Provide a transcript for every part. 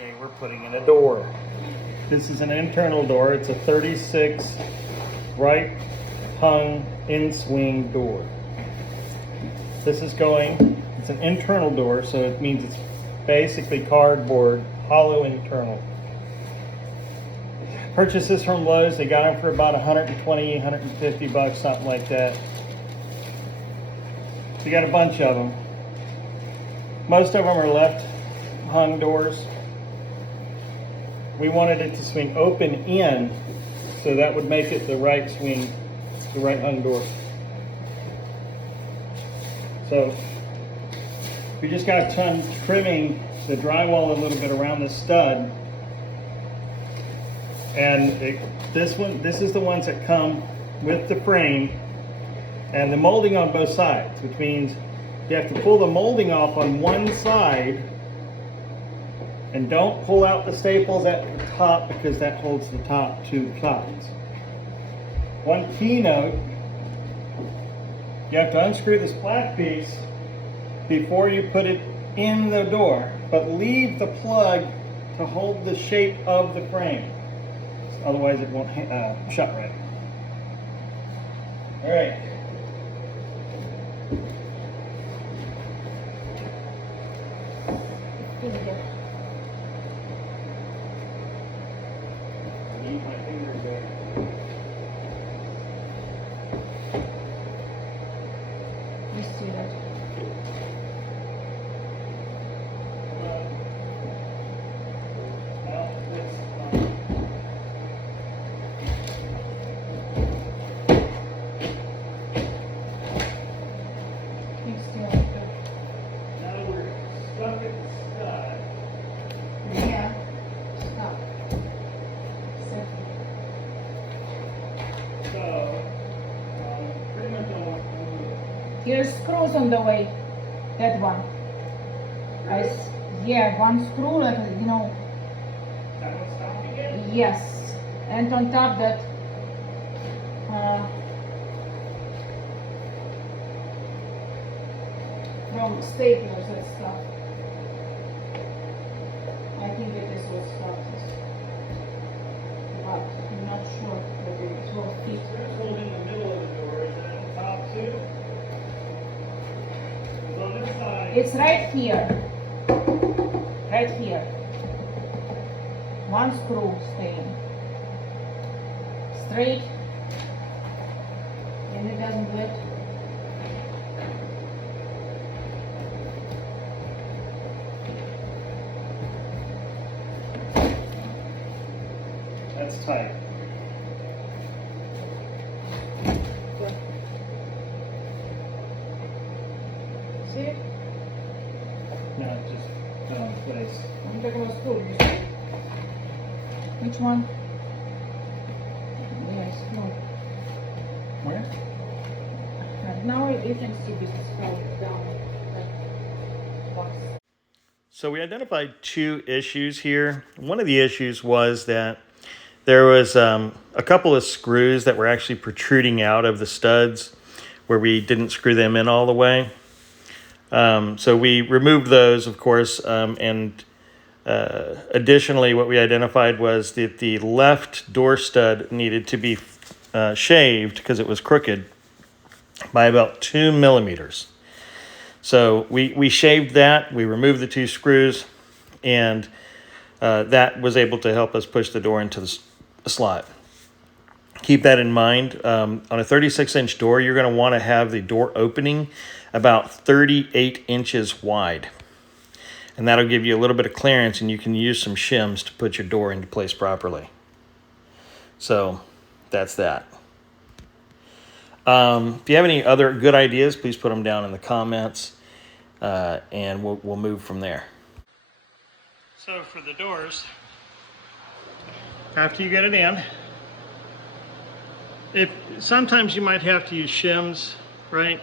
Okay, we're putting in a door. This is an internal door. It's a 36 right hung in-swing door. This is going, it's an internal door, so it means it's basically cardboard, hollow internal. Purchased this from Lowe's. They got them for about 120, 150 bucks, something like that. We got a bunch of them. Most of them are left hung doors. We wanted it to swing open in, so that would make it the right swing, the right hung door. So we just got done trimming the drywall a little bit around the stud. And this is the ones that come with the frame and the molding on both sides, which means you have to pull the molding off on one side and don't pull out the staples at the top because that holds the top two sides. One keynote, you have to unscrew this flat piece before you put it in the door, but leave the plug to hold the shape of the frame. Otherwise it won't shut right. All right. Need my fingers there. You see that? Here's screws on the way. That one. Yeah, one screw, like, you know. That one's stopping it? Yes. And on top that from staplers and stuff. I think that this was stopped. But I'm not sure that it will fit. There's one in the middle of the door. Is that on top too? On this side. It's right here. Right here. One screw staying straight, and it doesn't do it. That's tight. See it? No, it just fell in place. I'm talking about screw. Which one? Yes, no. Where? Now you can see this is fell down. That box. So we identified two issues here. One of the issues was that there was a couple of screws that were actually protruding out of the studs where we didn't screw them in all the way. So we removed those, of course, and additionally what we identified was that the left door stud needed to be shaved because it was crooked by about 2 millimeters. So we shaved that, we removed the two screws, and that was able to help us push the door into the slot. Keep that in mind. On a 36-inch door, you're going to want to have the door opening about 38 inches wide. And that'll give you a little bit of clearance, and you can use some shims to put your door into place properly. So that's that. If you have any other good ideas, please put them down in the comments, and we'll move from there. So for the doors, after you get it in, sometimes you might have to use shims, right?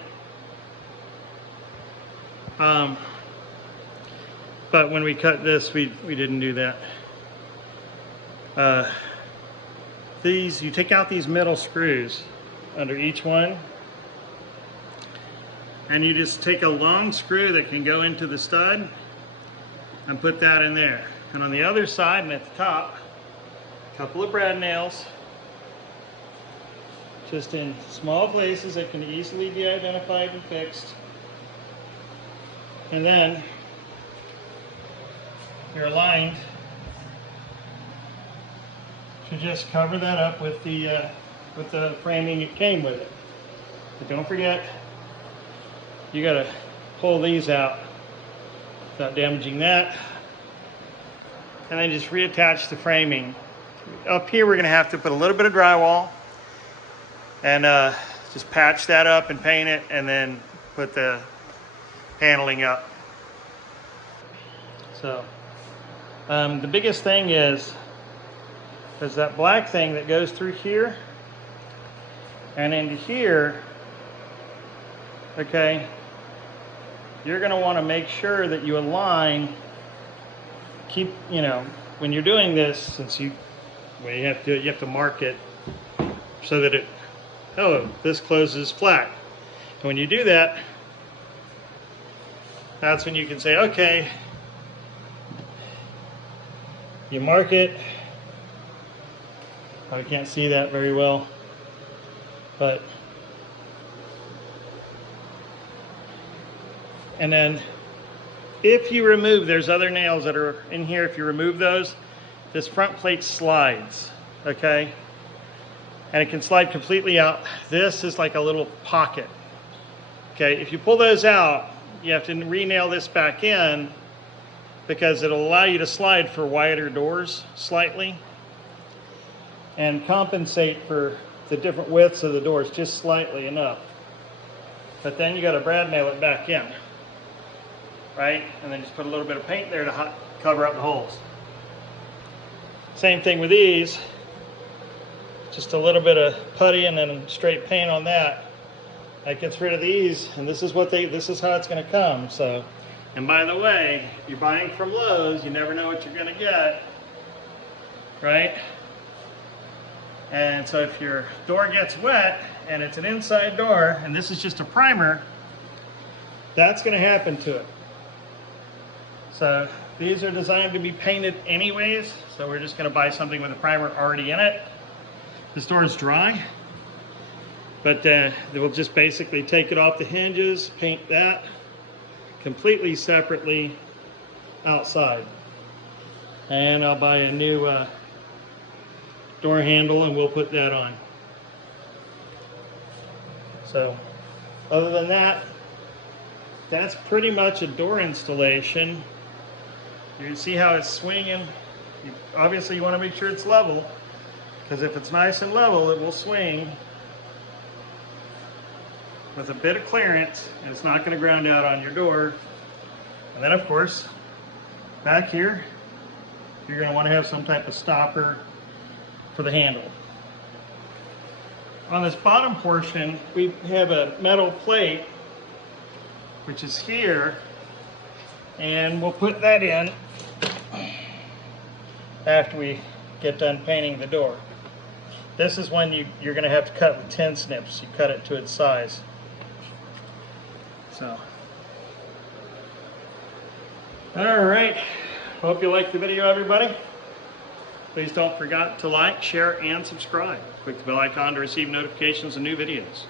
But when we cut this, we didn't do that. You take out these metal screws under each one, and you just take a long screw that can go into the stud and put that in there. And on the other side and at the top, a couple of brad nails, just in small places that can easily be identified and fixed. And then you're aligned to just cover that up with the framing it came with it. But don't forget, you got to pull these out without damaging that. And then just reattach the framing. Up here we're going to have to put a little bit of drywall and just patch that up and paint it, and then put the paneling up. So the biggest thing is there's that black thing that goes through here and into here. Okay, you're going to want to make sure that you align. Keep, you know, when you're doing this, since you have to mark it so that this closes flat. And when you do that, that's when you can say, okay, you mark it. I can't see that very well, but and then if you remove, there's other nails that are in here, if you remove those, this front plate slides, okay? And it can slide completely out. This is like a little pocket, okay? If you pull those out, you have to re-nail this back in, because it'll allow you to slide for wider doors slightly and compensate for the different widths of the doors just slightly enough. But then you got to brad nail it back in, right? And then just put a little bit of paint there to cover up the holes. Same thing with these. Just a little bit of putty and then straight paint on that. That gets rid of these, and this is how it's going to come. So, and by the way, if you're buying from Lowe's, you never know what you're going to get, right? And so if your door gets wet and it's an inside door, and this is just a primer, that's going to happen to it. So these are designed to be painted anyways, so we're just going to buy something with a primer already in it. This door is dry, but we'll just basically take it off the hinges, paint that completely separately outside. And I'll buy a new door handle and we'll put that on. So other than that, that's pretty much a door installation. You can see how it's swinging. Obviously you want to make sure it's level, because if it's nice and level, it will swing with a bit of clearance, and it's not going to ground out on your door. And then of course, back here, you're going to want to have some type of stopper for the handle. On this bottom portion, we have a metal plate, which is here, and we'll put that in after we get done painting the door. This is when you're going to have to cut with tin snips. You cut it to its size. So, all right. Hope you liked the video, everybody. Please don't forget to like, share, and subscribe. Click the bell icon to receive notifications of new videos.